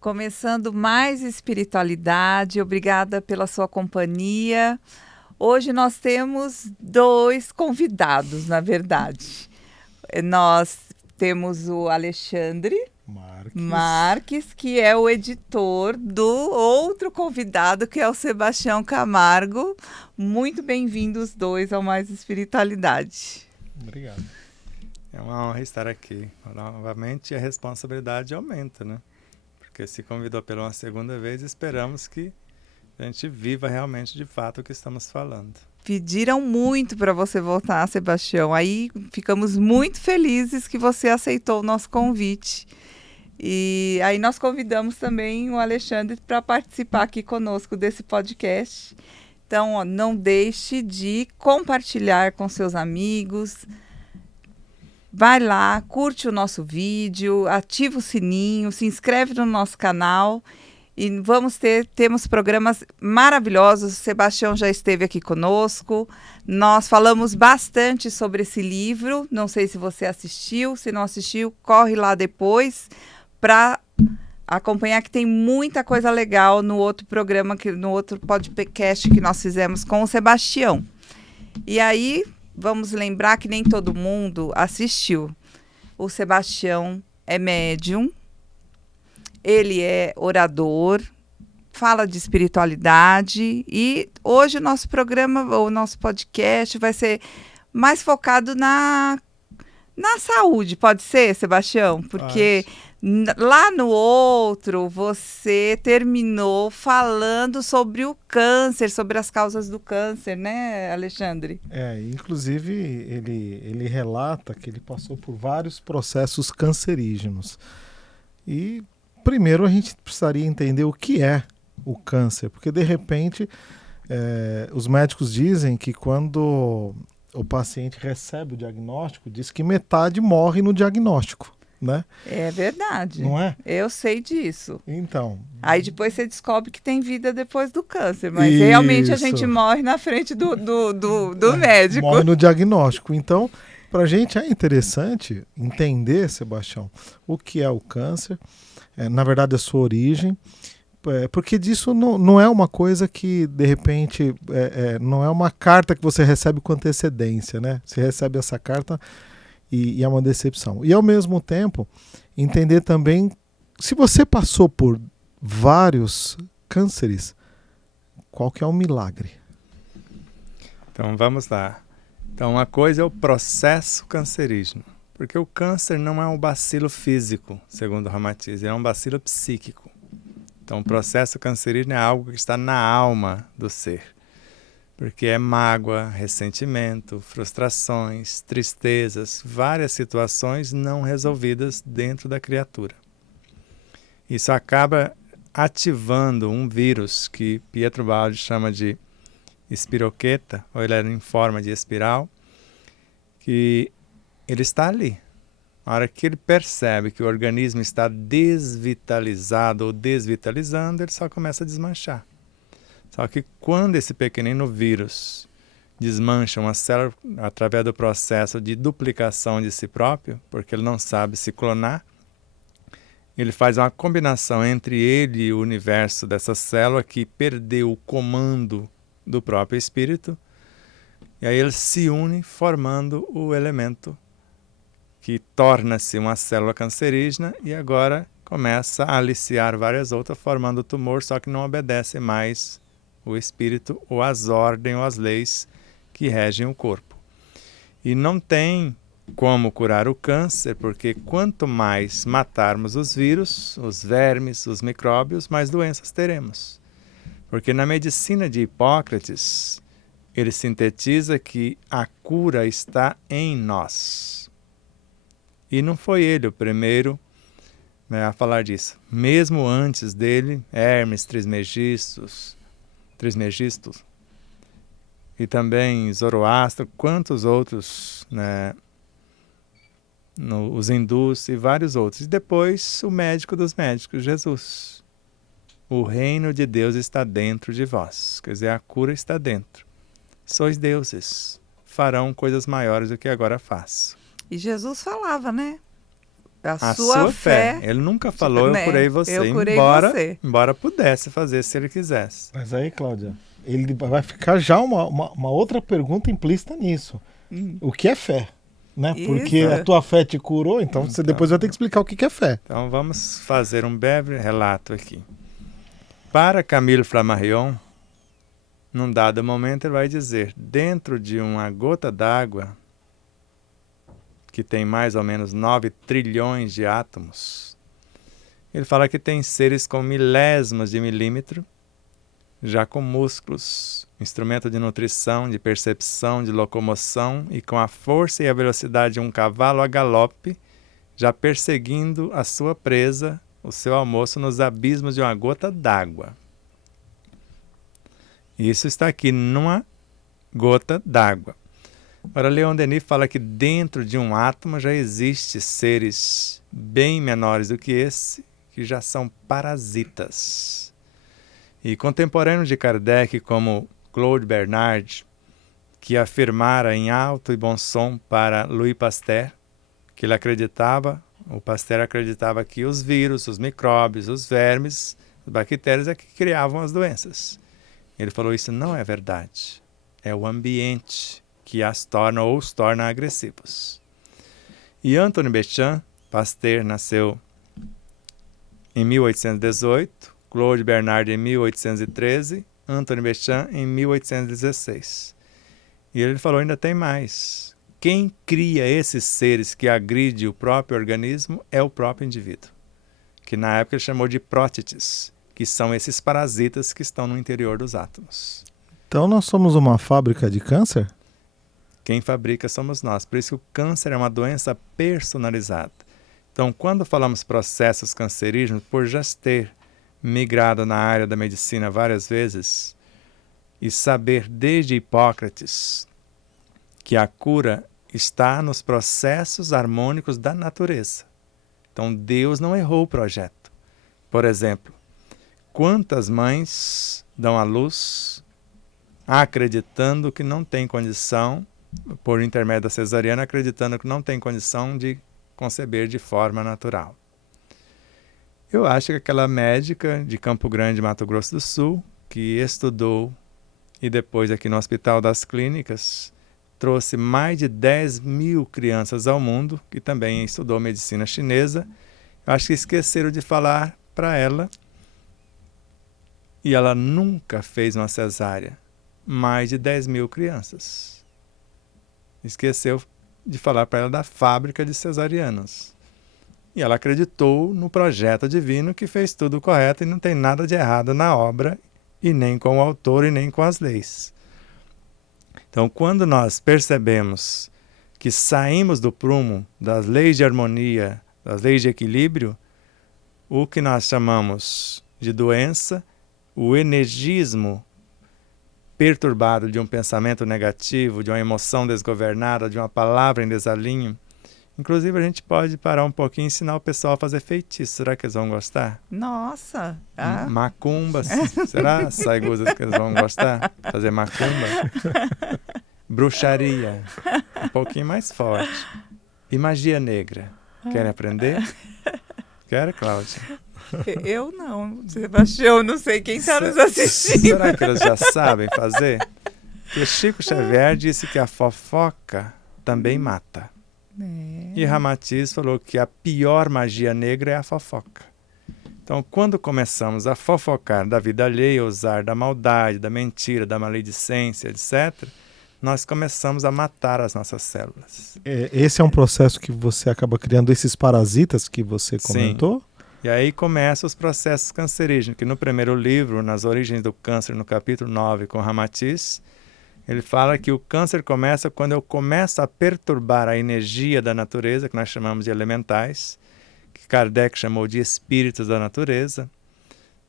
Começando mais espiritualidade, obrigada pela sua companhia. Hoje nós temos 2 convidados, na verdade. Nós temos o Alexandre Marques, que é o editor do outro convidado, que é o Sebastião Camargo. Muito bem-vindos os dois ao Mais Espiritualidade. Obrigado. É uma honra estar aqui. Novamente, a responsabilidade aumenta, né? Porque se convidou pela uma segunda vez, esperamos que a gente viva realmente, de fato, o que estamos falando. Pediram muito para você voltar, Sebastião. Aí ficamos muito felizes que você aceitou o nosso convite. E aí nós convidamos também o Alexandre para participar aqui conosco desse podcast. Então, ó, não deixe de compartilhar com seus amigos. Vai lá, curte o nosso vídeo, ativa o sininho, se inscreve no nosso canal. E temos programas maravilhosos. O Sebastião já esteve aqui conosco. Nós falamos bastante sobre esse livro. Não sei se você assistiu. Se não assistiu, corre lá depois para acompanhar, que tem muita coisa legal no outro programa, no outro podcast que nós fizemos com o Sebastião. E aí, vamos lembrar que nem todo mundo assistiu. O Sebastião é médium. Ele é orador, fala de espiritualidade e hoje o nosso programa, o nosso podcast vai ser mais focado na saúde, pode ser, Sebastião? Porque lá no outro você terminou falando sobre o câncer, sobre as causas do câncer, né, Alexandre? Inclusive ele relata que ele passou por vários processos cancerígenos. E primeiro a gente precisaria entender o que é o câncer, porque de repente os médicos dizem que quando o paciente recebe o diagnóstico, diz que metade morre no diagnóstico, né? É verdade. Não é? Eu sei disso. Então. Aí depois você descobre que tem vida depois do câncer, mas realmente a gente morre na frente do médico. Morre no diagnóstico. Então, para a gente é interessante entender, Sebastião, o que é o câncer, na verdade a sua origem, porque disso não é uma coisa que, de repente, não é uma carta que você recebe com antecedência, né? Você recebe essa carta e é uma decepção. E, ao mesmo tempo, entender também, se você passou por vários cânceres, qual que é o milagre? Então, vamos lá. Então, uma coisa é o processo cancerígeno, porque o câncer não é um bacilo físico, segundo o Ramatiz, é um bacilo psíquico. Então, o processo cancerígeno é algo que está na alma do ser, porque é mágoa, ressentimento, frustrações, tristezas, várias situações não resolvidas dentro da criatura. Isso acaba ativando um vírus que Pietro Baldi chama de espiroqueta, ou ele era em forma de espiral, que ele está ali. A hora que ele percebe que o organismo está desvitalizado ou desvitalizando, ele só começa a desmanchar. Só que quando esse pequenino vírus desmancha uma célula através do processo de duplicação de si próprio, porque ele não sabe se clonar, ele faz uma combinação entre ele e o universo dessa célula que perdeu o comando do próprio espírito, e aí ele se une formando o elemento que torna-se uma célula cancerígena e agora começa a aliciar várias outras, formando o tumor, só que não obedece mais o espírito ou as ordens ou as leis que regem o corpo. E não tem como curar o câncer, porque quanto mais matarmos os vírus, os vermes, os micróbios, mais doenças teremos. Porque na medicina de Hipócrates, ele sintetiza que a cura está em nós. E não foi ele o primeiro, né, a falar disso. Mesmo antes dele, Hermes Trismegisto, e também Zoroastro, quantos outros, né, os hindus e vários outros. E depois o médico dos médicos, Jesus. O reino de Deus está dentro de vós. Quer dizer, a cura está dentro. Sois deuses, farão coisas maiores do que agora faço. E Jesus falava, né? A sua fé. Ele nunca falou, né? Eu curei você. Eu curei você. Embora pudesse fazer se ele quisesse. Mas aí, Cláudia, ele vai ficar já uma outra pergunta implícita nisso. O que é fé? Né? Porque a tua fé te curou, então você depois vai ter que explicar o que é fé. Então vamos fazer um breve relato aqui. Para Camille Flammarion, num dado momento ele vai dizer, dentro de uma gota d'água, que tem mais ou menos 9 trilhões de átomos, ele fala que tem seres com milésimos de milímetro, já com músculos, instrumento de nutrição, de percepção, de locomoção e com a força e a velocidade de um cavalo a galope, já perseguindo a sua presa, o seu almoço, nos abismos de uma gota d'água. Isso está aqui numa gota d'água. Agora, Leon Denis fala que dentro de um átomo já existem seres bem menores do que esse, que já são parasitas. E contemporâneos de Kardec, como Claude Bernard, que afirmara em alto e bom som para Louis Pasteur, que ele acreditava, o Pasteur acreditava que os vírus, os micróbios, os vermes, as bactérias é que criavam as doenças. Ele falou, isso não é verdade. É o ambiente que as torna ou os torna agressivos. E Anthony Béchamp, Pasteur nasceu em 1818, Claude Bernard em 1813, Anthony Béchamp em 1816. E ele falou, ainda tem mais. Quem cria esses seres que agridem o próprio organismo é o próprio indivíduo, que na época ele chamou de prótites, que são esses parasitas que estão no interior dos átomos. Então nós somos uma fábrica de câncer? Quem fabrica somos nós. Por isso que o câncer é uma doença personalizada. Então, quando falamos processos cancerígenos, por já ter migrado na área da medicina várias vezes e saber desde Hipócrates que a cura está nos processos harmônicos da natureza. Então, Deus não errou o projeto. Por exemplo, quantas mães dão à luz acreditando que não tem condição, por intermédio da cesariana, acreditando que não tem condição de conceber de forma natural. Eu acho que aquela médica de Campo Grande, Mato Grosso do Sul, que estudou e depois aqui no Hospital das Clínicas, trouxe mais de 10 mil crianças ao mundo, que também estudou medicina chinesa, eu acho que esqueceram de falar para ela, e ela nunca fez uma cesárea. Mais de 10 mil crianças. Esqueceu de falar para ela da fábrica de cesarianos. E ela acreditou no projeto divino que fez tudo correto e não tem nada de errado na obra, e nem com o autor e nem com as leis. Então, quando nós percebemos que saímos do prumo das leis de harmonia, das leis de equilíbrio, o que nós chamamos de doença, o energismo perturbado de um pensamento negativo, de uma emoção desgovernada, de uma palavra em desalinho. Inclusive, a gente pode parar um pouquinho e ensinar o pessoal a fazer feitiço. Será que eles vão gostar? Nossa! Macumba. Será, Saiguzas, que eles vão gostar? Fazer macumba? Bruxaria. Um pouquinho mais forte. E magia negra. Querem aprender? Quer, Cláudia? Eu não, Sebastião, não sei quem está nos assistindo. Será que eles já sabem fazer? Porque Chico Xavier disse que a fofoca também mata. E Ramatiz falou que a pior magia negra é a fofoca. Então, quando começamos a fofocar da vida alheia, usar da maldade, da mentira, da maledicência, etc., nós começamos a matar as nossas células. Esse é um processo que você acaba criando esses parasitas que você comentou? Sim. E aí começam os processos cancerígenos, que no primeiro livro, Nas Origens do Câncer, no capítulo 9, com Ramatiz, ele fala que o câncer começa quando eu começo a perturbar a energia da natureza, que nós chamamos de elementais, que Kardec chamou de espíritos da natureza,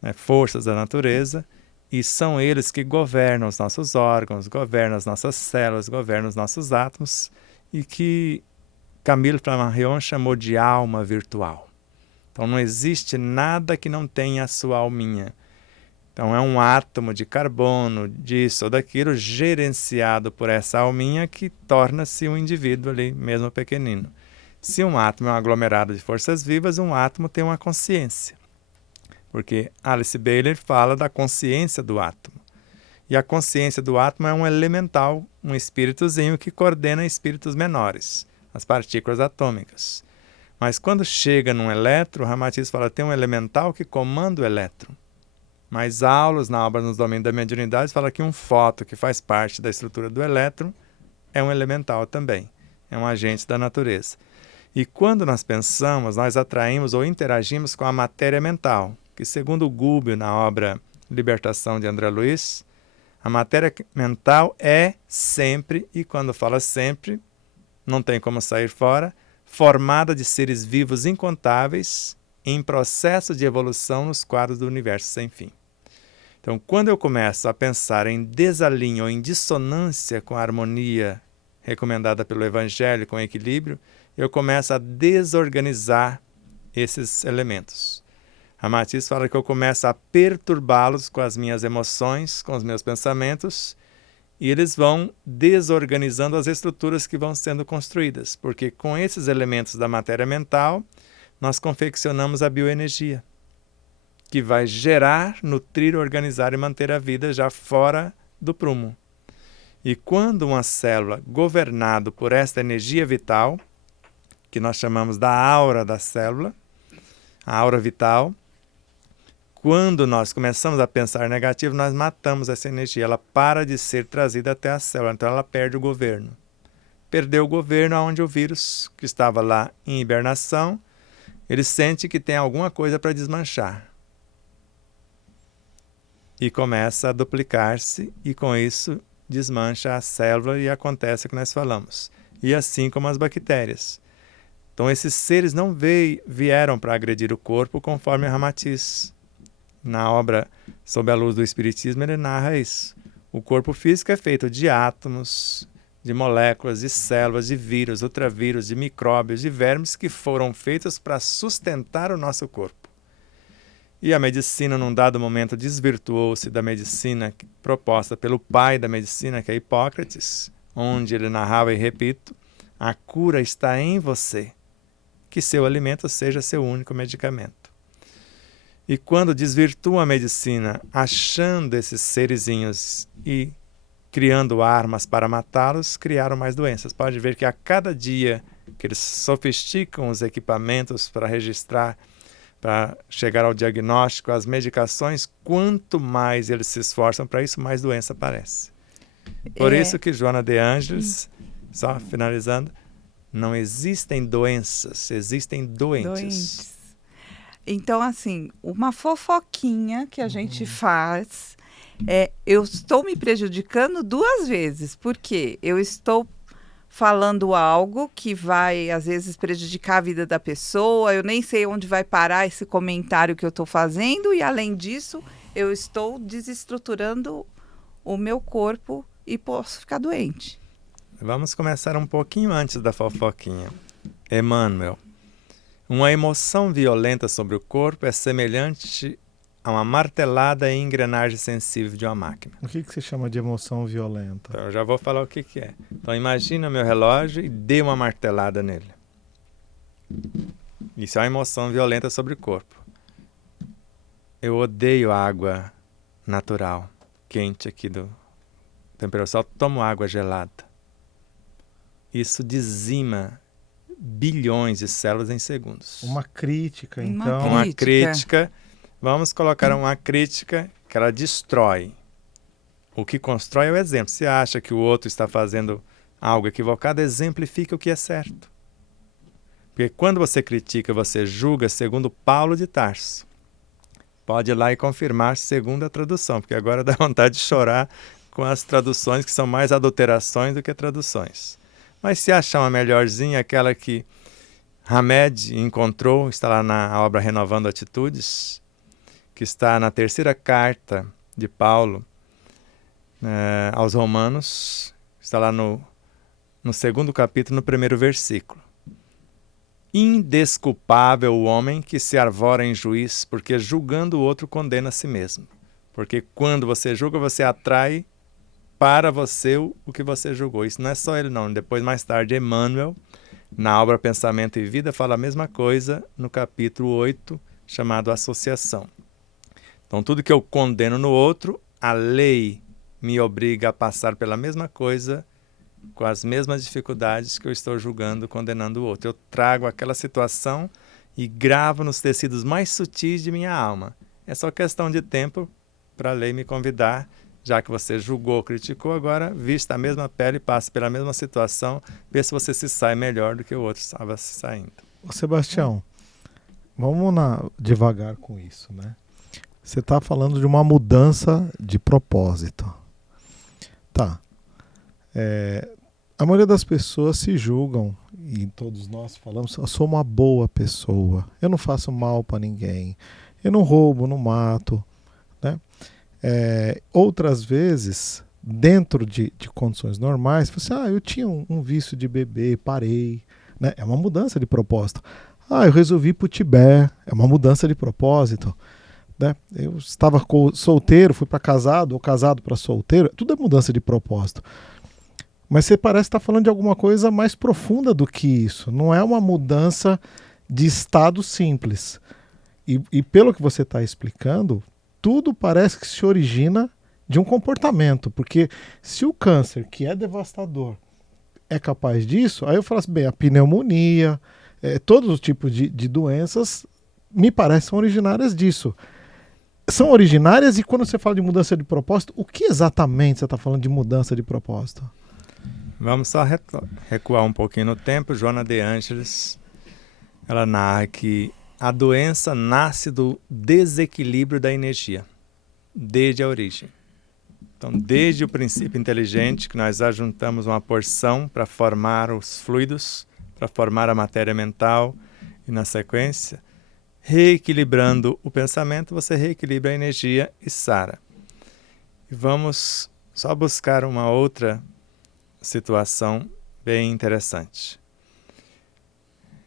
né, forças da natureza, e são eles que governam os nossos órgãos, governam as nossas células, governam os nossos átomos, e que Camille Flammarion chamou de alma virtual. Então não existe nada que não tenha a sua alminha. Então é um átomo de carbono, disso ou daquilo, gerenciado por essa alminha que torna-se um indivíduo ali, mesmo pequenino. Se um átomo é um aglomerado de forças vivas, um átomo tem uma consciência. Porque Alice Bailey fala da consciência do átomo. E a consciência do átomo é um elemental, um espíritozinho que coordena espíritos menores, as partículas atômicas. Mas quando chega num elétron, Ramatiz fala que tem um elemental que comanda o elétron. Mas Aulus, na obra Nos Domínios da Mediunidade, fala que um fóton, que faz parte da estrutura do elétron, é um elemental também, é um agente da natureza. E quando nós pensamos, nós atraímos ou interagimos com a matéria mental, que segundo Gubbio, na obra Libertação de André Luiz, a matéria mental é sempre, e quando fala sempre, não tem como sair fora, formada de seres vivos incontáveis em processo de evolução nos quadros do universo sem fim. Então, quando eu começo a pensar em desalinho ou em dissonância com a harmonia recomendada pelo Evangelho, com equilíbrio, eu começo a desorganizar esses elementos. Ramatiz fala que eu começo a perturbá-los com as minhas emoções, com os meus pensamentos, e eles vão desorganizando as estruturas que vão sendo construídas, porque com esses elementos da matéria mental, nós confeccionamos a bioenergia, que vai gerar, nutrir, organizar e manter a vida já fora do prumo. E quando uma célula, governada por esta energia vital, que nós chamamos da aura da célula, a aura vital, quando nós começamos a pensar negativo, nós matamos essa energia, ela para de ser trazida até a célula, então ela perde o governo. Perdeu o governo onde o vírus, que estava lá em hibernação, ele sente que tem alguma coisa para desmanchar. E começa a duplicar-se, e com isso desmancha a célula e acontece o que nós falamos. E assim como as bactérias. Então esses seres não vieram para agredir o corpo conforme Ramatiz. Na obra Sob a Luz do Espiritismo, ele narra isso. O corpo físico é feito de átomos, de moléculas, de células, de vírus, ultravírus, de micróbios, de vermes que foram feitos para sustentar o nosso corpo. E a medicina, num dado momento, desvirtuou-se da medicina proposta pelo pai da medicina, que é Hipócrates, onde ele narrava, e repito, a cura está em você, que seu alimento seja seu único medicamento. E quando desvirtuam a medicina, achando esses serizinhos e criando armas para matá-los, criaram mais doenças. Pode ver que a cada dia que eles sofisticam os equipamentos para registrar, para chegar ao diagnóstico, as medicações, quanto mais eles se esforçam para isso, mais doença aparece. Por isso que Joana de Ângeles, só finalizando, não existem doenças, existem doentes. Então, assim, uma fofoquinha que a gente faz, eu estou me prejudicando 2 vezes, porque eu estou falando algo que vai, às vezes, prejudicar a vida da pessoa, eu nem sei onde vai parar esse comentário que eu estou fazendo, e, além disso, eu estou desestruturando o meu corpo e posso ficar doente. Vamos começar um pouquinho antes da fofoquinha. Emmanuel. Uma emoção violenta sobre o corpo é semelhante a uma martelada em engrenagem sensível de uma máquina. O que você chama de emoção violenta? Então, eu já vou falar o que é. Então, imagina meu relógio e dê uma martelada nele. Isso é uma emoção violenta sobre o corpo. Eu odeio água natural, quente aqui do temperatura. Só tomo água gelada. Isso dizima bilhões de células em segundos. Uma crítica, então. Uma crítica. Vamos colocar uma crítica que ela destrói. O que constrói é o exemplo. Se acha que o outro está fazendo algo equivocado, exemplifica o que é certo. Porque quando você critica, você julga segundo Paulo de Tarso. Pode ir lá e confirmar segundo a tradução, porque agora dá vontade de chorar com as traduções que são mais adulterações do que traduções. Mas se achar uma melhorzinha, aquela que Hamed encontrou, está lá na obra Renovando Atitudes, que está na 3ª carta de Paulo aos Romanos, está lá no 2º capítulo, no 1º versículo. Indesculpável o homem que se arvora em juiz, porque julgando o outro condena a si mesmo. Porque quando você julga, você atrai para você o que você julgou. Isso não é só ele não. Depois, mais tarde, Emmanuel Na obra Pensamento e Vida fala a mesma coisa no capítulo 8, chamado Associação. Então, tudo que eu condeno no outro, a lei me obriga a passar pela mesma coisa, com as mesmas dificuldades que eu estou julgando, condenando o outro. Eu trago aquela situação e gravo nos tecidos mais sutis de minha alma. É só questão de tempo para a lei me convidar, já que você julgou, criticou, agora vista a mesma pele, passa pela mesma situação, vê se você se sai melhor do que o outro estava se saindo. Ô Sebastião, vamos devagar com isso, né? Você está falando de uma mudança de propósito. Tá. A maioria das pessoas se julgam, e todos nós falamos, eu sou uma boa pessoa, eu não faço mal para ninguém, eu não roubo, não mato, né? Outras vezes, dentro de condições normais, você, eu tinha um vício de beber, parei, né? É uma mudança de propósito. Eu resolvi ir para o Tibete, é uma mudança de propósito. Né? Eu estava solteiro, fui para casado, ou casado para solteiro, tudo é mudança de propósito. Mas você parece estar falando de alguma coisa mais profunda do que isso. Não é uma mudança de estado simples. E pelo que você está explicando, tudo parece que se origina de um comportamento. Porque se o câncer, que é devastador, é capaz disso, aí eu falo assim, bem, a pneumonia, todos os tipos de doenças me parecem originárias disso. São originárias, e quando você fala de mudança de propósito, o que exatamente você está falando de mudança de propósito? Vamos só recuar um pouquinho no tempo. Joana de Ângeles, ela narra que a doença nasce do desequilíbrio da energia, desde a origem. Então, desde o princípio inteligente, que nós ajuntamos uma porção para formar os fluidos, para formar a matéria mental, e na sequência, reequilibrando o pensamento, você reequilibra a energia e sara. E vamos só buscar uma outra situação bem interessante.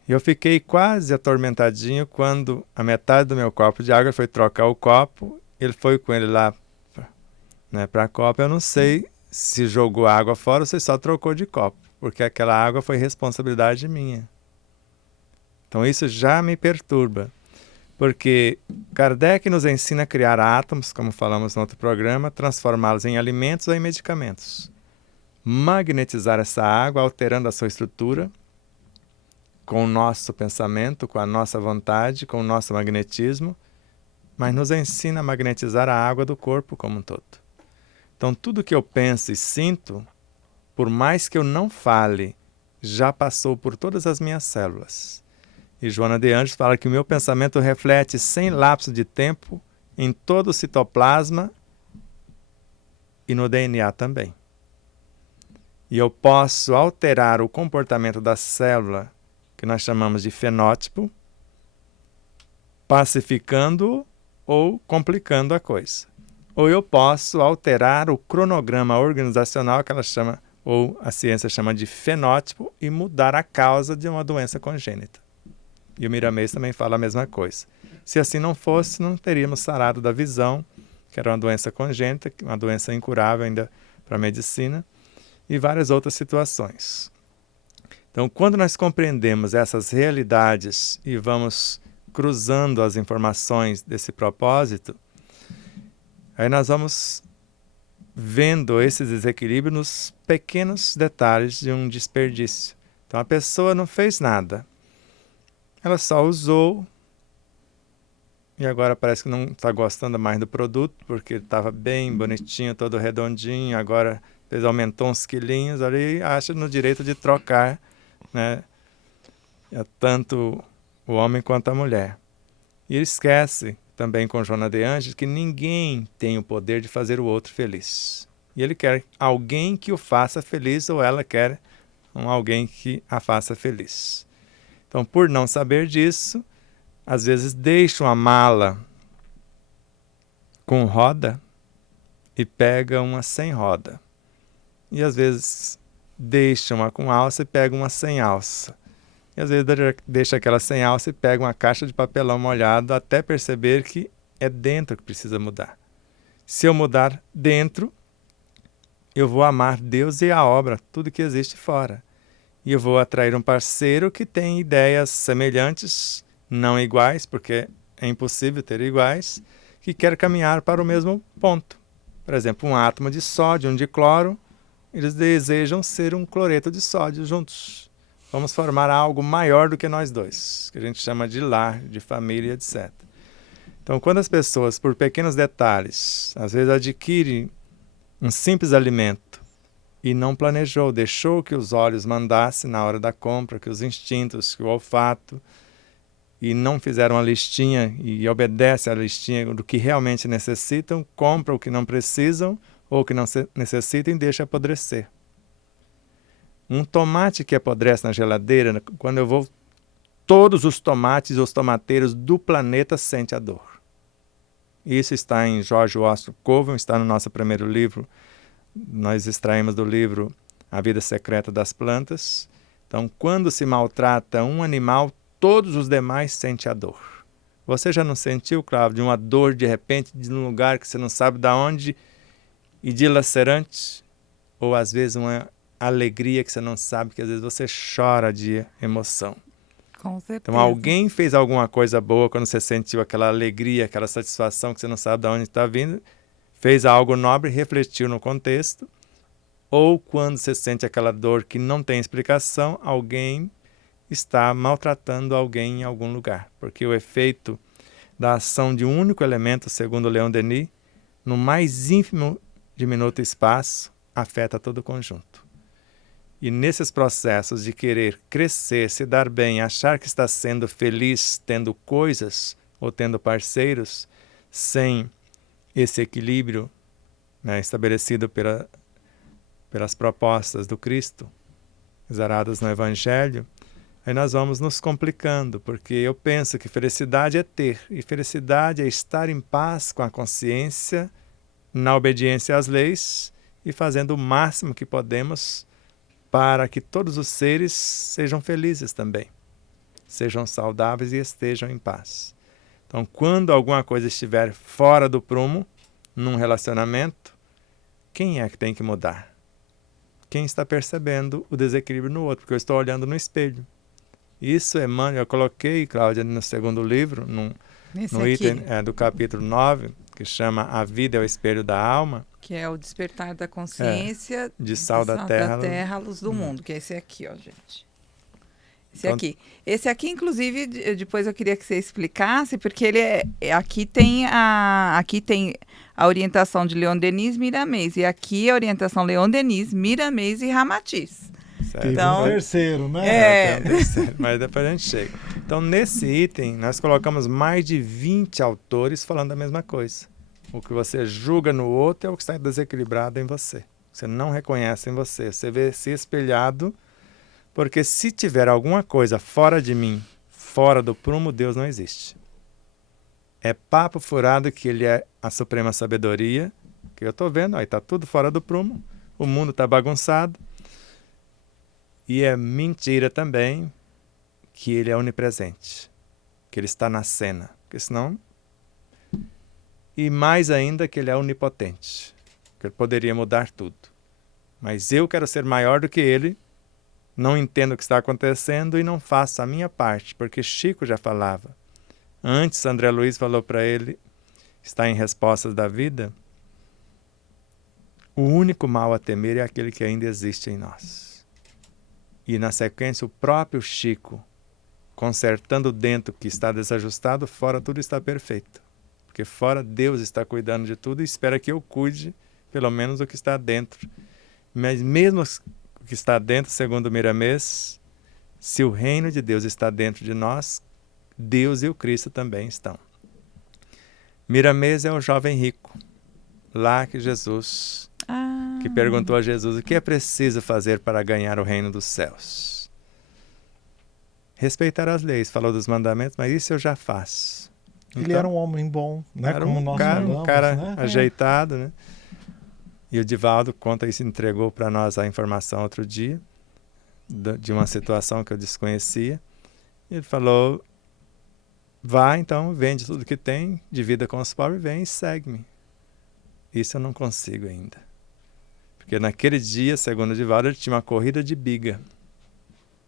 Eu fiquei quase atormentadinho quando a metade do meu copo de água foi trocar o copo, ele foi com ele lá, né, para a copa. Eu não sei se jogou a água fora ou se só trocou de copo, porque aquela água foi responsabilidade minha. Então isso já me perturba. Porque Kardec nos ensina a criar átomos, como falamos no outro programa, transformá-los em alimentos ou em medicamentos. Magnetizar essa água, alterando a sua estrutura, com o nosso pensamento, com a nossa vontade, com o nosso magnetismo, mas nos ensina a magnetizar a água do corpo como um todo. Então, tudo que eu penso e sinto, por mais que eu não fale, já passou por todas as minhas células. E Joana de Ângeles fala que o meu pensamento reflete sem lapso de tempo em todo o citoplasma e no DNA também. E eu posso alterar o comportamento da célula, que nós chamamos de fenótipo, pacificando ou complicando a coisa. Ou eu posso alterar o cronograma organizacional, que ela chama, ou a ciência chama de fenótipo, e mudar a causa de uma doença congênita. E o Miramês também fala a mesma coisa. Se assim não fosse, não teríamos sarado da visão, que era uma doença congênita, uma doença incurável ainda para a medicina, e várias outras situações. Então, quando nós compreendemos essas realidades e vamos cruzando as informações desse propósito, aí nós vamos vendo esse desequilíbrio nos pequenos detalhes de um desperdício. Então, a pessoa não fez nada. Ela só usou e agora parece que não está gostando mais do produto, porque estava bem bonitinho, todo redondinho, agora aumentou uns quilinhos ali e acha no direito de trocar, né? Tanto o homem quanto a mulher. E ele esquece, também com Joana de Ângeles, que ninguém tem o poder de fazer o outro feliz. E ele quer alguém que o faça feliz, ou ela quer alguém que a faça feliz. Então, por não saber disso, às vezes deixa uma mala com roda e pega uma sem roda. E às vezes deixa uma com alça e pega uma sem alça. E às vezes deixa aquela sem alça e pega uma caixa de papelão molhado, até perceber que é dentro que precisa mudar. Se eu mudar dentro, eu vou amar Deus e a obra, tudo que existe fora. e eu vou atrair um parceiro que tem ideias semelhantes, não iguais, porque é impossível ter iguais, que quer caminhar para o mesmo ponto. Por exemplo, um átomo de sódio, um de cloro, eles desejam ser um cloreto de sódio juntos. Vamos formar algo maior do que nós dois, que a gente chama de lar, de família, etc. Então, quando as pessoas, por pequenos detalhes, às vezes adquirem um simples alimento e não planejou, deixou que os olhos mandassem na hora da compra, que os instintos, que o olfato, e não fizeram a listinha e obedecem à listinha do que realmente necessitam, compram o que não precisam ou o que não necessitam e deixam apodrecer. Um tomate que apodrece na geladeira, quando eu vou, todos os tomates, os tomateiros do planeta sentem a dor. Isso está em George Washington Coven, está no nosso primeiro livro. Nós extraímos do livro A Vida Secreta das Plantas. Então, quando se maltrata um animal, todos os demais sentem a dor. Você já não sentiu, Cláudio, uma dor de repente de um lugar que você não sabe de onde e dilacerante? Ou às vezes uma alegria que você não sabe, que às vezes você chora de emoção. Com certeza. Então alguém fez alguma coisa boa quando você sentiu aquela alegria, aquela satisfação que você não sabe de onde está vindo, fez algo nobre, refletiu no contexto. Ou quando você sente aquela dor que não tem explicação, alguém está maltratando alguém em algum lugar. Porque o efeito da ação de um único elemento, segundo Leon Denis, no mais ínfimo diminuto espaço, afeta todo o conjunto. E nesses processos de querer crescer, se dar bem, achar que está sendo feliz tendo coisas ou tendo parceiros, sem esse equilíbrio, né, estabelecido pelas propostas do Cristo, exaradas no Evangelho, aí nós vamos nos complicando, porque eu penso que felicidade é ter, e felicidade é estar em paz com a consciência, na obediência às leis e fazendo o máximo que podemos para que todos os seres sejam felizes também, sejam saudáveis e estejam em paz. Então, quando alguma coisa estiver fora do prumo, num relacionamento, quem é que tem que mudar? Quem está percebendo o desequilíbrio no outro, porque eu estou olhando no espelho. Isso, Emmanuel, eu coloquei, Cláudia, no segundo livro, no item do capítulo 9, que chama A Vida é o Espelho da Alma. Que é o despertar da consciência de Sal da Terra, Luz do Mundo, que é esse aqui, ó, gente. Esse aqui. Esse aqui, inclusive, depois eu queria que você explicasse, porque ele aqui tem a orientação de Leon Denis, Miramês, e aqui a orientação Leon Denis, Miramês e Ramatiz. Então, um terceiro, né? Mas depois a gente chega. Então, nesse item, nós colocamos mais de 20 autores falando a mesma coisa. O que você julga no outro é o que está desequilibrado em você. Você não reconhece em você. Você vê se espelhado, porque se tiver alguma coisa fora de mim, fora do prumo, Deus não existe. É papo furado que ele é a suprema sabedoria, que eu estou vendo, aí está tudo fora do prumo, o mundo está bagunçado. E é mentira também que ele é onipresente, que ele está na cena, porque senão... E mais ainda que ele é onipotente, que ele poderia mudar tudo. Mas eu quero ser maior do que ele, não entendo o que está acontecendo e não faço a minha parte, porque Chico já falava. Antes, André Luiz falou para ele, está em Respostas da Vida, o único mal a temer é aquele que ainda existe em nós. E na sequência, o próprio Chico, consertando dentro que está desajustado, fora tudo está perfeito. Porque fora Deus está cuidando de tudo e espera que eu cuide, pelo menos, do que está dentro. Mas mesmo o que está dentro, segundo Miramês, se o reino de Deus está dentro de nós, Deus e o Cristo também estão. Miramês é o jovem rico, lá que Jesus, que perguntou a Jesus, o que é preciso fazer para ganhar o reino dos céus? Respeitar as leis, falou dos mandamentos, mas isso eu já faço. Ele era um homem bom, né? Era como nós falamos, um cara né? ajeitado, né? E o Divaldo conta isso, entregou para nós a informação outro dia, de uma situação que eu desconhecia. Ele falou, vá então, vende tudo que tem, divida com os pobres, vem e segue-me. Isso eu não consigo ainda. Porque naquele dia, segundo o Divaldo, ele tinha uma corrida de biga.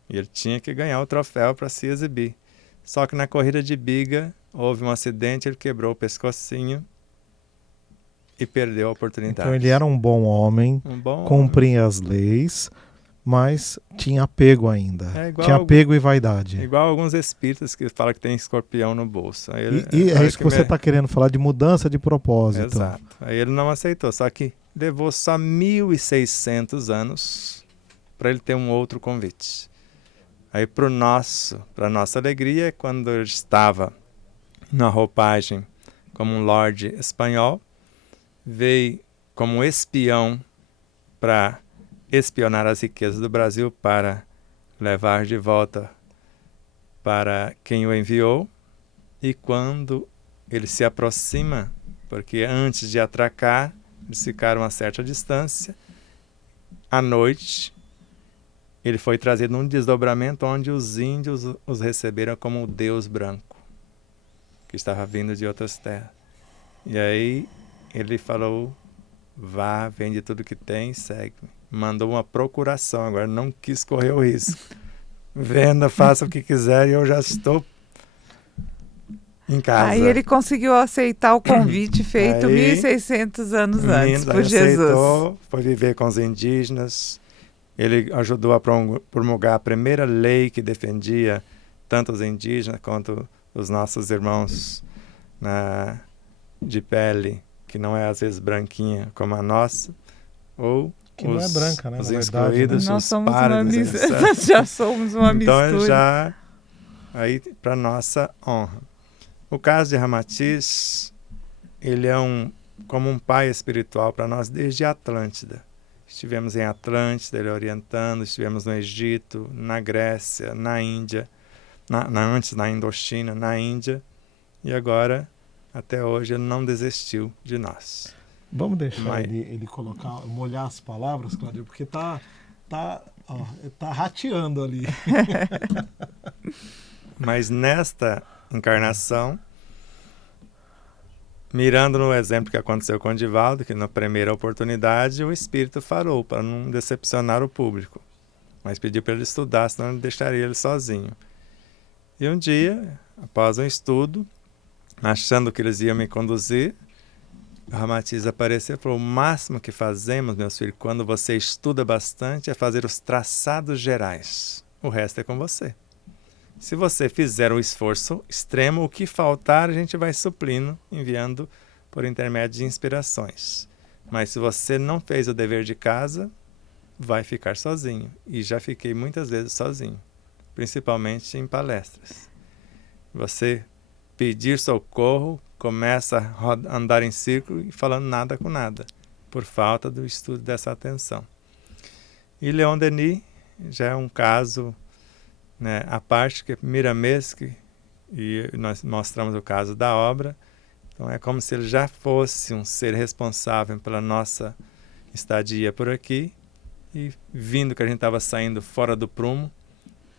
E ele tinha que ganhar o troféu para se exibir. Só que na corrida de biga houve um acidente, ele quebrou o pescocinho e perdeu a oportunidade. Então ele era um bom homem, cumpria as leis, mas tinha apego ainda. Tinha apego e vaidade. Igual alguns espíritas que falam que tem escorpião no bolso. Aí ele, e é isso que você está querendo falar, de mudança de propósito. Exato. Aí ele não aceitou, só que levou só 1.600 anos para ele ter um outro convite. Aí para nossa alegria, quando ele estava na roupagem como um lorde espanhol, veio como espião para espionar as riquezas do Brasil para levar de volta para quem o enviou. E quando ele se aproxima, porque antes de atracar, eles ficaram a certa distância, à noite, ele foi trazido num desdobramento onde os índios os receberam como o Deus branco, que estava vindo de outras terras. E aí ele falou, vá, vende tudo que tem, segue-me. Mandou uma procuração, agora não quis correr o risco. Venda, faça o que quiser e eu já estou em casa. Aí ele conseguiu aceitar o convite feito 1.600 anos antes por Jesus. Aceitou, foi viver com os indígenas. Ele ajudou a promulgar a primeira lei que defendia tanto os indígenas quanto os nossos irmãos de pele, que não é às vezes branquinha como a nossa, ou que não é branca, né? Os excluídos, nós os somos páridos. Nós já somos uma mistura. Então, já aí para nossa honra. O caso de Ramatiz, ele é como um pai espiritual para nós desde a Atlântida. Estivemos em Atlântida, ele orientando, estivemos no Egito, na Grécia, na Índia, antes na Indochina, na Índia, e agora, até hoje, ele não desistiu de nós. Vamos deixar ele molhar as palavras, Cláudio, porque tá rateando ali. Mas nesta encarnação, mirando no exemplo que aconteceu com o Divaldo, que na primeira oportunidade o espírito falou para não decepcionar o público, mas pediu para ele estudar, senão ele deixaria ele sozinho. E um dia, após um estudo, achando que eles iam me conduzir, o Ramatiz apareceu e falou, o máximo que fazemos, meus filhos, quando você estuda bastante, é fazer os traçados gerais. O resto é com você. Se você fizer um esforço extremo, o que faltar a gente vai suprindo, enviando por intermédio de inspirações. Mas se você não fez o dever de casa, vai ficar sozinho. E já fiquei muitas vezes sozinho, principalmente em palestras. Você pedir socorro, começa a andar em círculo e falando nada com nada, por falta do estudo dessa atenção. E Leon Denis já é um caso, né, a parte que é Miramesque, e nós mostramos o caso da obra. Então é como se ele já fosse um ser responsável pela nossa estadia por aqui, e vindo que a gente estava saindo fora do prumo,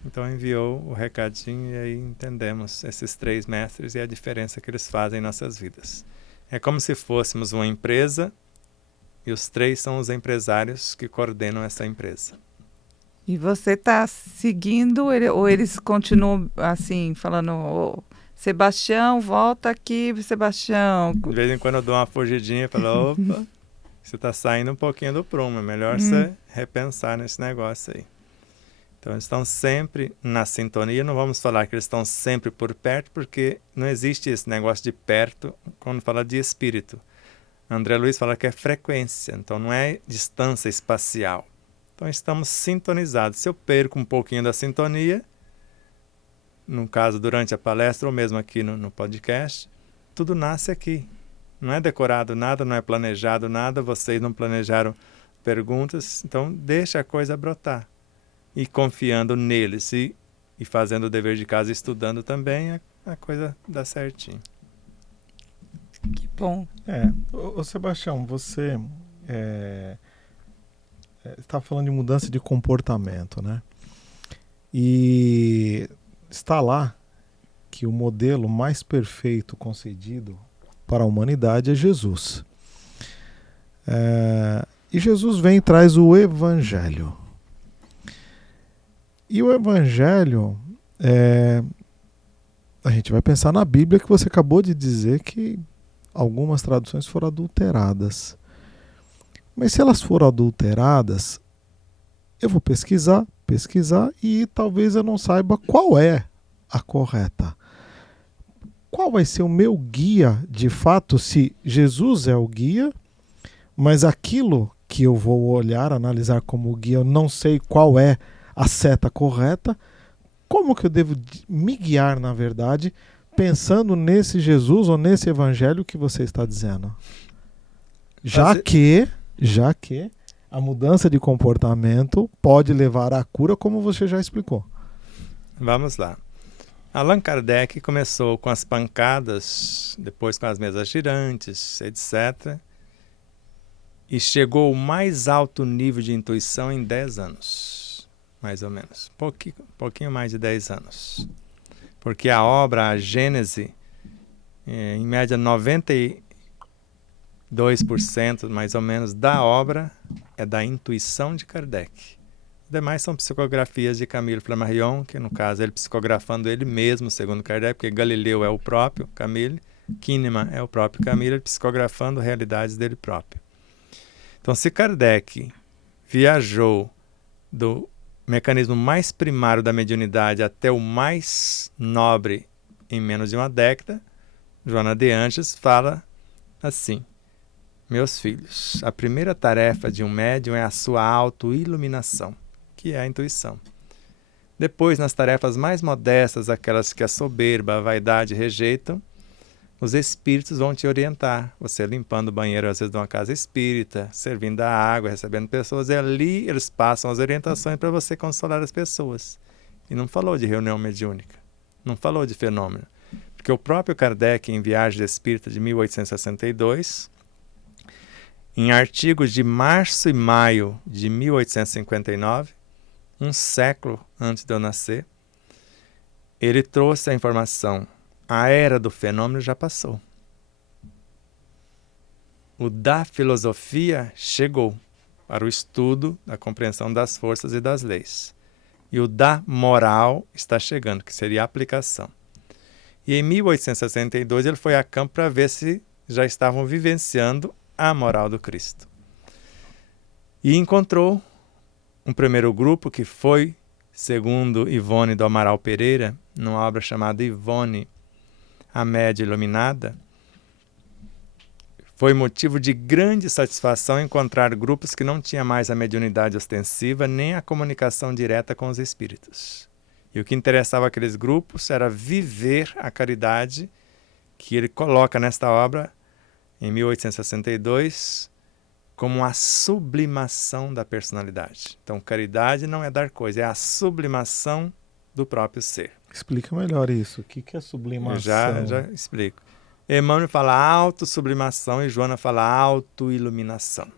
então enviou o recadinho, e aí entendemos esses três mestres e a diferença que eles fazem em nossas vidas. É como se fôssemos uma empresa e os três são os empresários que coordenam essa empresa. E você está seguindo ou eles continuam assim, falando, Sebastião, volta aqui, Sebastião. De vez em quando eu dou uma fugidinha e falo, opa, você está saindo um pouquinho do prumo, é melhor você repensar nesse negócio aí. Então, eles estão sempre na sintonia. Não vamos falar que eles estão sempre por perto, porque não existe esse negócio de perto quando fala de espírito. André Luiz fala que é frequência, então não é distância espacial. Então, estamos sintonizados. Se eu perco um pouquinho da sintonia, no caso, durante a palestra ou mesmo aqui no podcast, tudo nasce aqui. Não é decorado nada, não é planejado nada, vocês não planejaram perguntas, então deixa a coisa brotar. E confiando neles e fazendo o dever de casa, estudando também, a coisa dá certinho. Que bom. Ô Sebastião, você está falando de mudança de comportamento, né? E está lá que o modelo mais perfeito concedido para a humanidade é Jesus. E Jesus vem e traz o Evangelho. E o Evangelho, a gente vai pensar na Bíblia, que você acabou de dizer que algumas traduções foram adulteradas. Mas se elas foram adulteradas, eu vou pesquisar e talvez eu não saiba qual é a correta. Qual vai ser o meu guia, de fato, se Jesus é o guia, mas aquilo que eu vou olhar, analisar como guia, eu não sei qual é a seta correta, como que eu devo me guiar, na verdade, pensando nesse Jesus ou nesse evangelho que você está dizendo? Já que a mudança de comportamento pode levar à cura, como você já explicou. Vamos lá. Allan Kardec começou com as pancadas, depois com as mesas girantes, etc. E chegou ao mais alto nível de intuição em 10 anos, mais ou menos. Pouquinho mais de 10 anos. Porque a obra, a Gênese, em média 92% mais ou menos da obra é da intuição de Kardec. Os demais são psicografias de Camille Flammarion, que no caso ele psicografando ele mesmo, segundo Kardec, porque Galileu é o próprio Camille, Kahneman é o próprio Camille, ele psicografando realidades dele próprio. Então, se Kardec viajou do mecanismo mais primário da mediunidade até o mais nobre em menos de uma década, Joana de Ângeles fala assim: meus filhos, a primeira tarefa de um médium é a sua autoiluminação, que é a intuição. Depois, nas tarefas mais modestas, aquelas que a soberba, a vaidade rejeitam, os espíritos vão te orientar. Você limpando o banheiro, às vezes, de uma casa espírita, servindo a água, recebendo pessoas, e ali eles passam as orientações para você consolar as pessoas. E não falou de reunião mediúnica, não falou de fenômeno. Porque o próprio Kardec, em Viagem Espírita de 1862, em artigos de março e maio de 1859, um século antes de eu nascer, ele trouxe a informação: a era do fenômeno já passou. O da filosofia chegou para o estudo da compreensão das forças e das leis. E o da moral está chegando, que seria a aplicação. E em 1862 ele foi a campo para ver se já estavam vivenciando a moral do Cristo. E encontrou um primeiro grupo que foi, segundo Ivone do Amaral Pereira, numa obra chamada Ivone, a Média Iluminada, foi motivo de grande satisfação encontrar grupos que não tinham mais a mediunidade ostensiva nem a comunicação direta com os espíritos. E o que interessava aqueles grupos era viver a caridade que ele coloca nesta obra, em 1862, como a sublimação da personalidade. Então, caridade não é dar coisa, é a sublimação do próprio ser. Explica melhor isso. O que é sublimação? Já explico. Emmanuel fala autossublimação e Joana fala autoiluminação.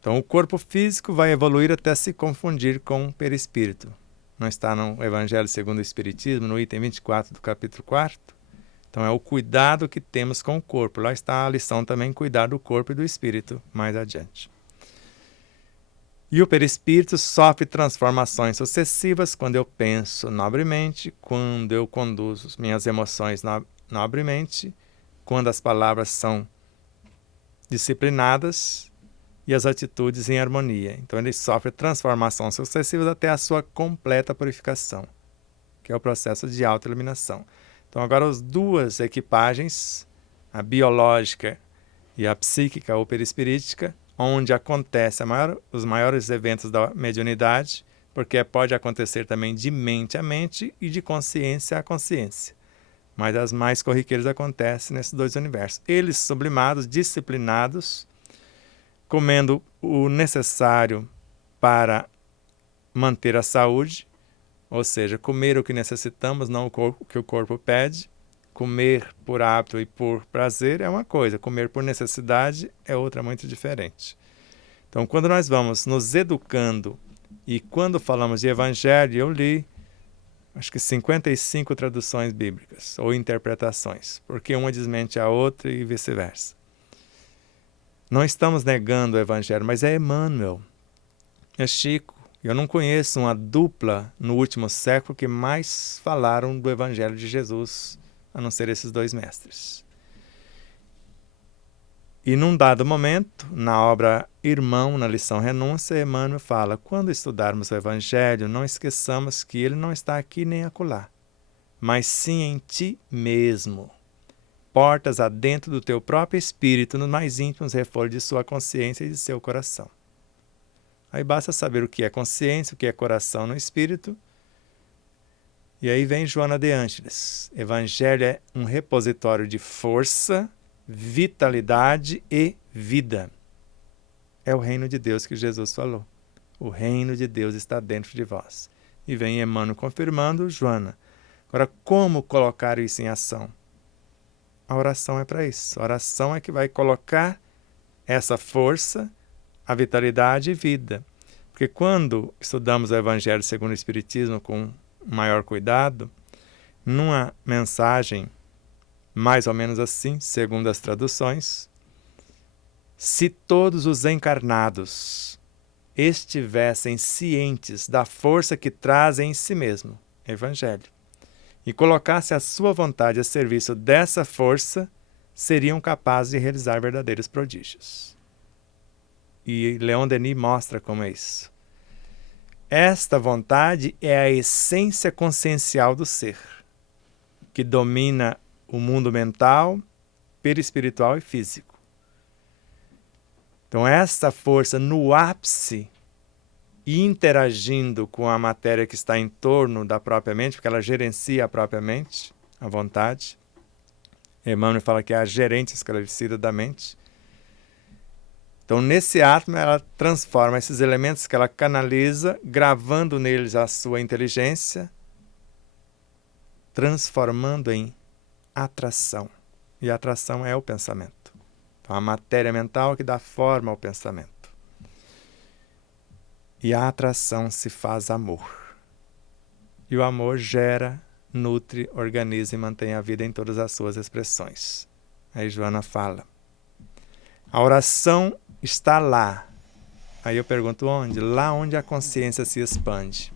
Então, o corpo físico vai evoluir até se confundir com o perispírito. Não está no Evangelho segundo o Espiritismo, no item 24 do capítulo 4? Então, é o cuidado que temos com o corpo. Lá está a lição também, cuidar do corpo e do espírito, mais adiante. E o perispírito sofre transformações sucessivas quando eu penso nobremente, quando eu conduzo minhas emoções nobremente, quando as palavras são disciplinadas e as atitudes em harmonia. Então ele sofre transformações sucessivas até a sua completa purificação, que é o processo de autoiluminação. Então agora as duas equipagens, a biológica e a psíquica ou perispirítica, onde acontece os maiores eventos da mediunidade, porque pode acontecer também de mente a mente e de consciência a consciência. Mas as mais corriqueiras acontecem nesses dois universos. Eles sublimados, disciplinados, comendo o necessário para manter a saúde, ou seja, comer o que necessitamos, não o que o corpo pede. Comer por hábito e por prazer é uma coisa, comer por necessidade é outra muito diferente. Então, quando nós vamos nos educando e quando falamos de evangelho, eu li acho que 55 traduções bíblicas ou interpretações, porque uma desmente a outra e vice-versa. Não estamos negando o evangelho, mas é Emmanuel, é Chico, Eu não conheço uma dupla no último século que mais falaram do Evangelho de Jesus, a não ser esses dois mestres. E num dado momento, na obra Irmão, na lição Renúncia, Emmanuel fala: quando estudarmos o Evangelho, não esqueçamos que ele não está aqui nem acolá, mas sim em ti mesmo. Portas adentro do teu próprio espírito, nos mais íntimos reforços de sua consciência e de seu coração. Aí basta saber o que é consciência, o que é coração no espírito. E aí vem Joana de Ângeles. Evangelho é um repositório de força, vitalidade e vida. É o reino de Deus que Jesus falou. O reino de Deus está dentro de vós. E vem Emmanuel confirmando, Joana. Agora, como colocar isso em ação? A oração é para isso. A oração é que vai colocar essa força, a vitalidade e vida. Porque quando estudamos o Evangelho segundo o Espiritismo com maior cuidado, numa mensagem mais ou menos assim, segundo as traduções, se todos os encarnados estivessem cientes da força que trazem em si mesmo, Evangelho, e colocasse a sua vontade a serviço dessa força, seriam capazes de realizar verdadeiros prodígios. E Leon Denis mostra como é isso. Esta vontade é a essência consciencial do ser, que domina o mundo mental, perispiritual e físico. Então, esta força no ápice, interagindo com a matéria que está em torno da própria mente, porque ela gerencia a própria mente, a vontade. Emmanuel fala que é a gerente esclarecida da mente. Então, nesse átomo, ela transforma esses elementos que ela canaliza, gravando neles a sua inteligência, transformando em atração. E a atração é o pensamento. Então, a matéria mental que dá forma ao pensamento. E a atração se faz amor. E o amor gera, nutre, organiza e mantém a vida em todas as suas expressões. Aí Joana fala. A oração está lá. Aí eu pergunto onde? Lá onde a consciência se expande.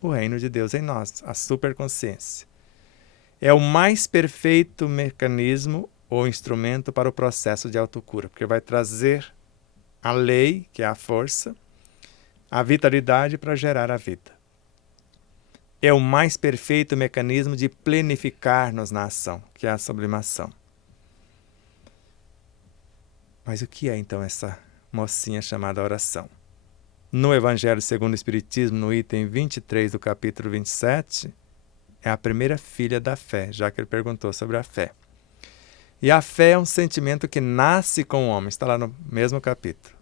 O reino de Deus em nós, a superconsciência. É o mais perfeito mecanismo ou instrumento para o processo de autocura, porque vai trazer a lei, que é a força, a vitalidade para gerar a vida. É o mais perfeito mecanismo de plenificar-nos na ação, que é a sublimação. Mas o que é então essa mocinha chamada oração? No Evangelho segundo o Espiritismo, no item 23 do capítulo 27, é a primeira filha da fé, já que ele perguntou sobre a fé. E a fé é um sentimento que nasce com o homem, está lá no mesmo capítulo.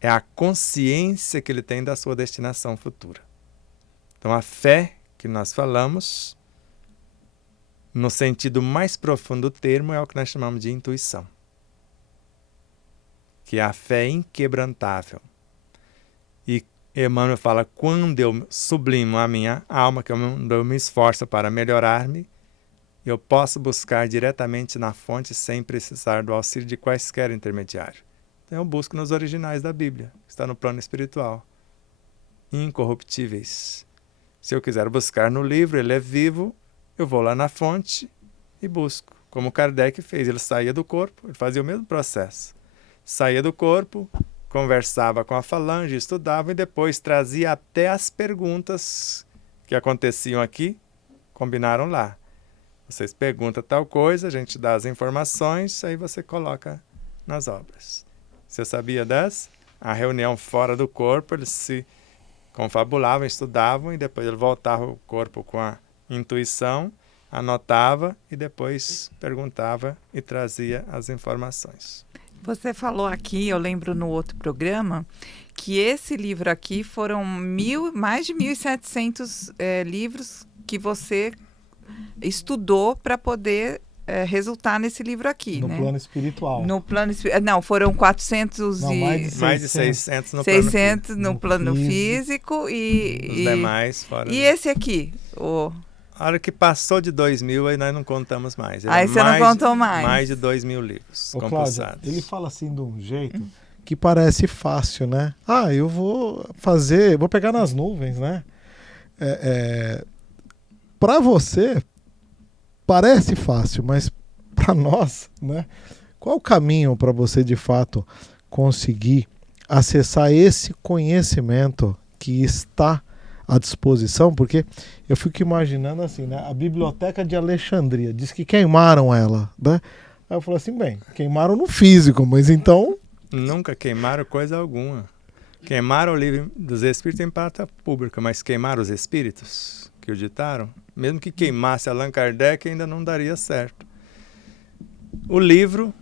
É a consciência que ele tem da sua destinação futura. Então a fé que nós falamos, no sentido mais profundo do termo, é o que nós chamamos de intuição. Que é a fé inquebrantável. E Emmanuel fala, quando eu sublimo a minha alma, que eu me esforço para melhorar-me, eu posso buscar diretamente na fonte sem precisar do auxílio de quaisquer intermediários. Então eu busco nos originais da Bíblia, que está no plano espiritual, incorruptíveis. Se eu quiser buscar no livro, ele é vivo, eu vou lá na fonte e busco. Como Kardec fez, ele saía do corpo, ele fazia o mesmo processo. Saía do corpo, conversava com a falange, estudava e depois trazia até as perguntas que aconteciam aqui, combinaram lá. Vocês perguntam tal coisa, a gente dá as informações, aí você coloca nas obras. Você sabia dessa? A reunião fora do corpo, eles se confabulavam, estudavam e depois ele voltava ao corpo com a intuição, anotava e depois perguntava e trazia as informações. Você falou aqui, eu lembro no outro programa, que esse livro aqui foram mais de 1.700 livros que você estudou para poder resultar nesse livro aqui, no né? Plano espiritual. No plano não, foram 400 Não, mais de 600 no 600 plano no plano físico e os demais fora. E esse aqui, A hora que passou de 2.000, aí nós não contamos mais. Aí você não contou mais. Mais de 2.000 livros Ô, Cláudia, ele fala assim de um jeito que parece fácil, né? Eu vou pegar nas nuvens, né? Para você parece fácil, mas para nós, né? Qual o caminho para você de fato conseguir acessar esse conhecimento que está à disposição? Porque eu fico imaginando assim, né? A Biblioteca de Alexandria diz que queimaram ela, né? Aí eu falo assim, bem, queimaram no físico, mas então... Nunca queimaram coisa alguma. Queimaram o livro dos Espíritos em praça pública, mas queimaram os Espíritos que o ditaram? Mesmo que queimasse Allan Kardec, ainda não daria certo. O livro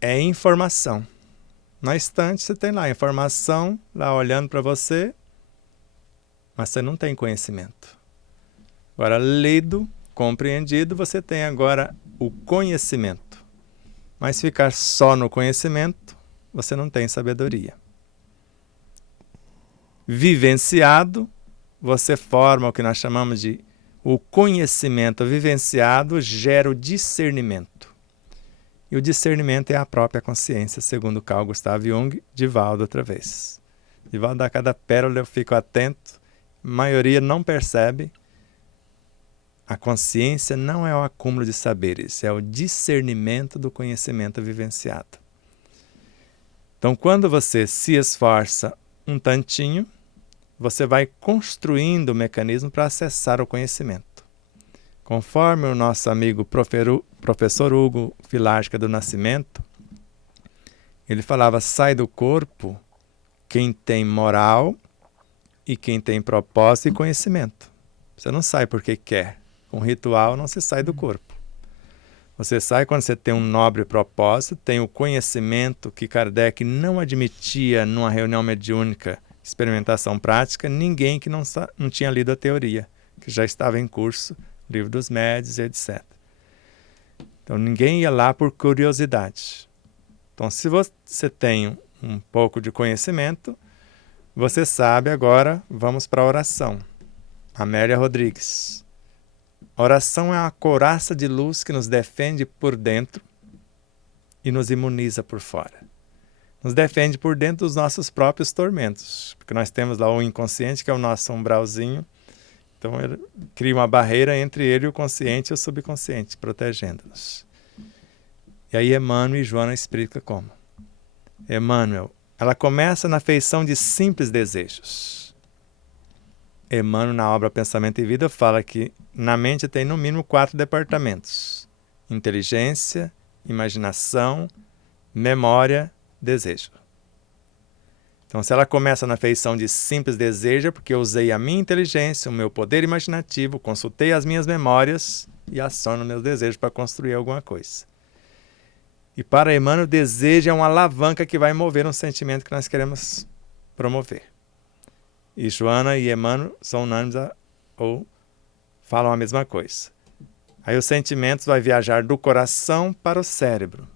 é informação. Na estante você tem lá a informação, lá olhando para você, mas você não tem conhecimento. Agora, lido, compreendido, você tem agora o conhecimento. Mas ficar só no conhecimento, você não tem sabedoria. Vivenciado, você forma o que nós chamamos de o conhecimento vivenciado gera o discernimento. E o discernimento é a própria consciência, segundo Carl Gustav Jung, Divaldo outra vez. Divaldo dá cada pérola, eu fico atento, a maioria não percebe. A consciência não é o acúmulo de saberes, é o discernimento do conhecimento vivenciado. Então, quando você se esforça um tantinho, você vai construindo o mecanismo para acessar o conhecimento. Conforme o nosso amigo professor Hugo Filártica do Nascimento, ele falava, sai do corpo quem tem moral e quem tem propósito e conhecimento. Você não sai porque quer. Com ritual não se sai do corpo. Você sai quando você tem um nobre propósito, tem o conhecimento que Kardec não admitia numa reunião mediúnica, experimentação prática, ninguém que não tinha lido a teoria, que já estava em curso, livro dos médiuns, etc. Então ninguém ia lá por curiosidade. Então se você tem um pouco de conhecimento, você sabe agora, vamos para a oração. Amélia Rodrigues. Oração é uma couraça de luz que nos defende por dentro e nos imuniza por fora. Nos defende por dentro dos nossos próprios tormentos, porque nós temos lá o inconsciente, que é o nosso umbralzinho. Então ele cria uma barreira entre ele e o consciente e o subconsciente, protegendo-nos. E aí Emmanuel e Joana explicam como. Emmanuel, ela começa na feição de simples desejos. Emmanuel, na obra Pensamento e Vida, fala que na mente tem no mínimo 4 departamentos: inteligência, imaginação, memória, desejo. Então, se ela começa na feição de simples desejo, é porque eu usei a minha inteligência, o meu poder imaginativo, consultei as minhas memórias e aciono meus desejos para construir alguma coisa. E para Emmanuel, o desejo é uma alavanca que vai mover um sentimento que nós queremos promover. E Joana e Emmanuel são unânimes ou falam a mesma coisa. Aí os sentimentos vão viajar do coração para o cérebro.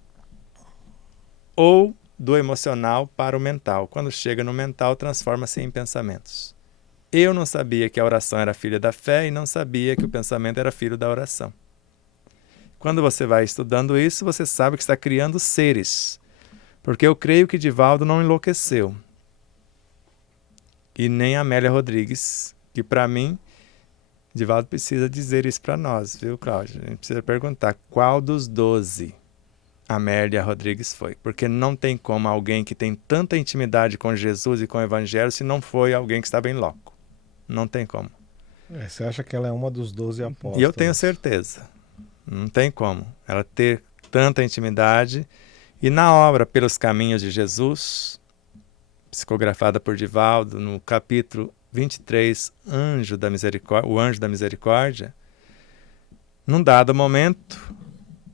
Ou do emocional para o mental. Quando chega no mental, transforma-se em pensamentos. Eu não sabia que a oração era filha da fé e não sabia que o pensamento era filho da oração. Quando você vai estudando isso, você sabe que está criando seres. Porque eu creio que Divaldo não enlouqueceu. E nem Amélia Rodrigues, que para mim, Divaldo precisa dizer isso para nós, viu, Cláudio? A gente precisa perguntar qual dos 12 Amélia Rodrigues foi. Porque não tem como alguém que tem tanta intimidade com Jesus e com o Evangelho se não foi alguém que estava em loco. Não tem como. Você acha que ela é uma dos 12 apóstolos? E eu tenho certeza. Não tem como ela ter tanta intimidade. E na obra Pelos Caminhos de Jesus, psicografada por Divaldo, no capítulo 23, o Anjo da Misericórdia, num dado momento,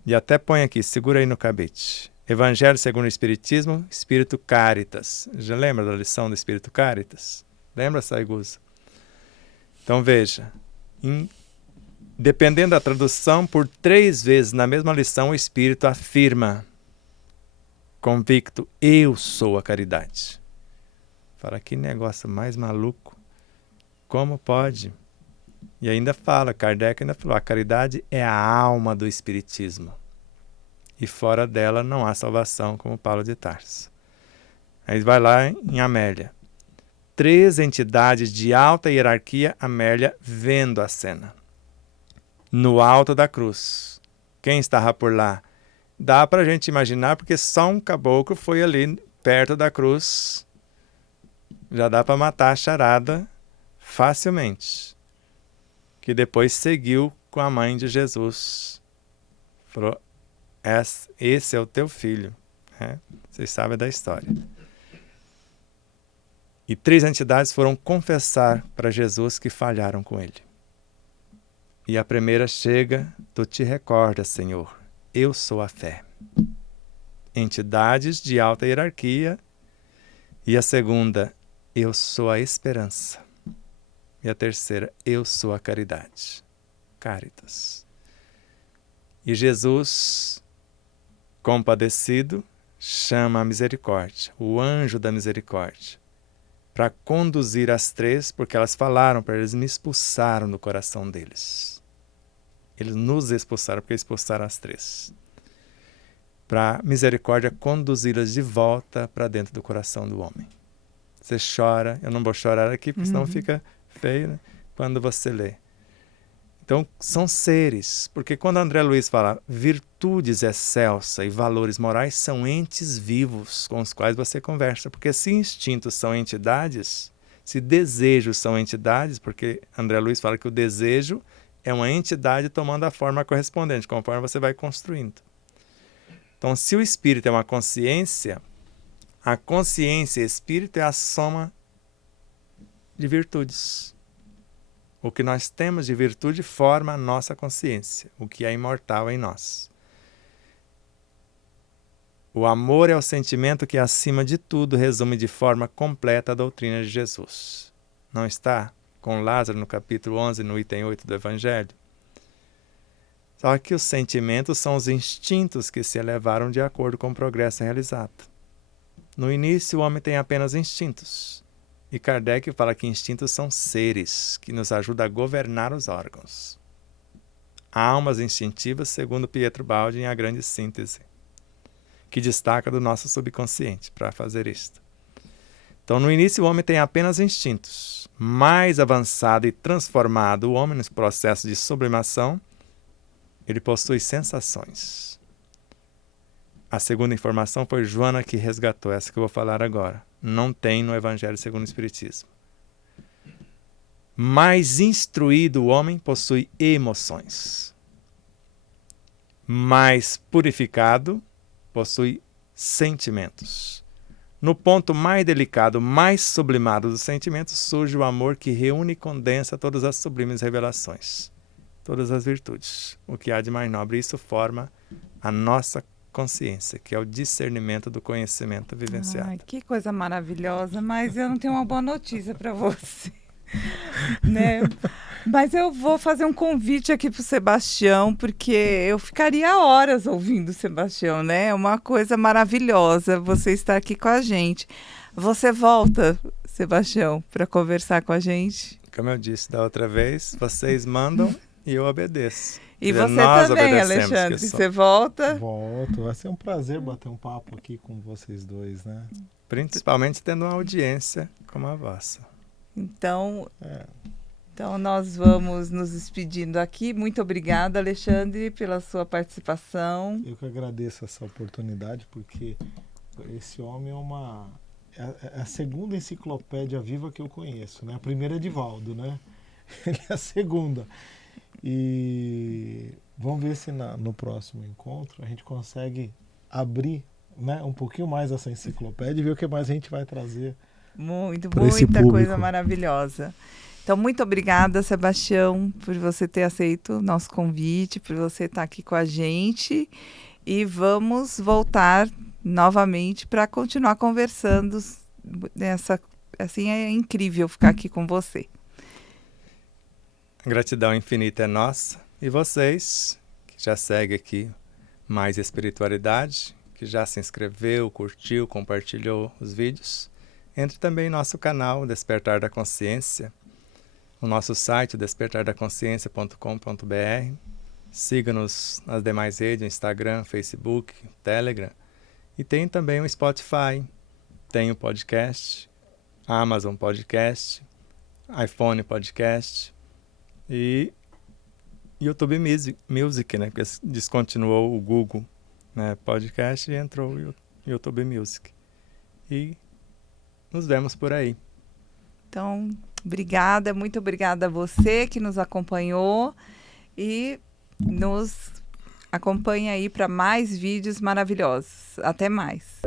e até põe aqui, segura aí no cabide, Evangelho segundo o Espiritismo, Espírito Caritas. Já lembra da lição do Espírito Caritas? Lembra, Saigusa? Então veja, dependendo da tradução, por 3 vezes na mesma lição o Espírito afirma, convicto, eu sou a caridade. Fala, que negócio mais maluco. Como pode? E ainda fala, Kardec ainda falou, a caridade é a alma do Espiritismo. E fora dela não há salvação, como Paulo de Tarso. Aí vai lá em Amélia. 3 entidades de alta hierarquia, Amélia vendo a cena. No alto da cruz. Quem estava por lá? Dá para a gente imaginar, porque só um caboclo foi ali perto da cruz. Já dá para matar a charada facilmente. Que depois seguiu com a mãe de Jesus. Falou, esse é o teu filho. Vocês sabem da história. E 3 entidades foram confessar para Jesus que falharam com ele. E a primeira chega, tu te recordas, Senhor, eu sou a fé. Entidades de alta hierarquia. E a segunda, eu sou a esperança. E a terceira, eu sou a caridade. Caritas. E Jesus, compadecido, chama a misericórdia, o anjo da misericórdia, para conduzir as 3, porque elas falaram para eles, me expulsaram do coração deles. Eles nos expulsaram, porque expulsaram as 3. Para misericórdia conduzi-las de volta para dentro do coração do homem. Você chora, eu não vou chorar aqui, porque senão fica feio, né? Quando você lê. Então, são seres, porque quando André Luiz fala virtudes excelsa e valores morais, são entes vivos com os quais você conversa. Porque se instintos são entidades, se desejos são entidades, porque André Luiz fala que o desejo é uma entidade tomando a forma correspondente, conforme você vai construindo. Então, se o espírito é uma consciência, a consciência e espírito é a soma de virtudes. O que nós temos de virtude forma a nossa consciência, o que é imortal em nós. O amor é o sentimento que, acima de tudo, resume de forma completa a doutrina de Jesus. Não está com Lázaro no capítulo 11, no item 8 do Evangelho? Só que os sentimentos são os instintos que se elevaram de acordo com o progresso realizado. No início, o homem tem apenas instintos. E Kardec fala que instintos são seres que nos ajudam a governar os órgãos. Almas instintivas, segundo Pietro Baldi em A Grande Síntese, que destaca do nosso subconsciente para fazer isto. Então, no início, o homem tem apenas instintos. Mais avançado e transformado o homem, nesse processo de sublimação, ele possui sensações. A segunda informação foi Joana que resgatou, essa que eu vou falar agora. Não tem no Evangelho segundo o Espiritismo. Mais instruído o homem possui emoções. Mais purificado possui sentimentos. No ponto mais delicado, mais sublimado dos sentimentos, surge o amor que reúne e condensa todas as sublimes revelações, todas as virtudes, o que há de mais nobre. Isso forma a nossa consciência, que é o discernimento do conhecimento vivenciado. Ai, que coisa maravilhosa, mas eu não tenho uma boa notícia para você. Né? Mas eu vou fazer um convite aqui para o Sebastião, porque eu ficaria horas ouvindo o Sebastião, né? É uma coisa maravilhosa você estar aqui com a gente. Você volta, Sebastião, para conversar com a gente? Como eu disse da outra vez, vocês mandam e eu obedeço. E você também, Alexandre, você volta? Volto, vai ser um prazer bater um papo aqui com vocês dois, né? Principalmente tendo uma audiência como a vossa. Então nós vamos nos despedindo aqui. Muito obrigada, Alexandre, pela sua participação. Eu que agradeço essa oportunidade, porque esse homem é a segunda enciclopédia viva que eu conheço, né? A primeira é Divaldo, né? Ele é a segunda. E vamos ver se no próximo encontro a gente consegue abrir, né, um pouquinho mais essa enciclopédia e ver o que mais a gente vai trazer. Muita coisa maravilhosa. Então, muito obrigada, Sebastião, por você ter aceito o nosso convite, por você estar aqui com a gente. E vamos voltar novamente para continuar conversando. Assim, é incrível ficar aqui com você. A gratidão infinita é nossa. E vocês, que já seguem aqui Mais Espiritualidade, que já se inscreveu, curtiu, compartilhou os vídeos, entre também em nosso canal Despertar da Consciência, o nosso site despertardaconsciência.com.br. Siga-nos nas demais redes, Instagram, Facebook, Telegram. E tem também o Spotify, tem o podcast, Amazon Podcast, iPhone Podcast e YouTube Music, né? Porque descontinuou o Google, né, Podcast e entrou o YouTube Music. E nos vemos por aí. Então, obrigada, muito obrigada a você que nos acompanhou e nos acompanha aí para mais vídeos maravilhosos. Até mais.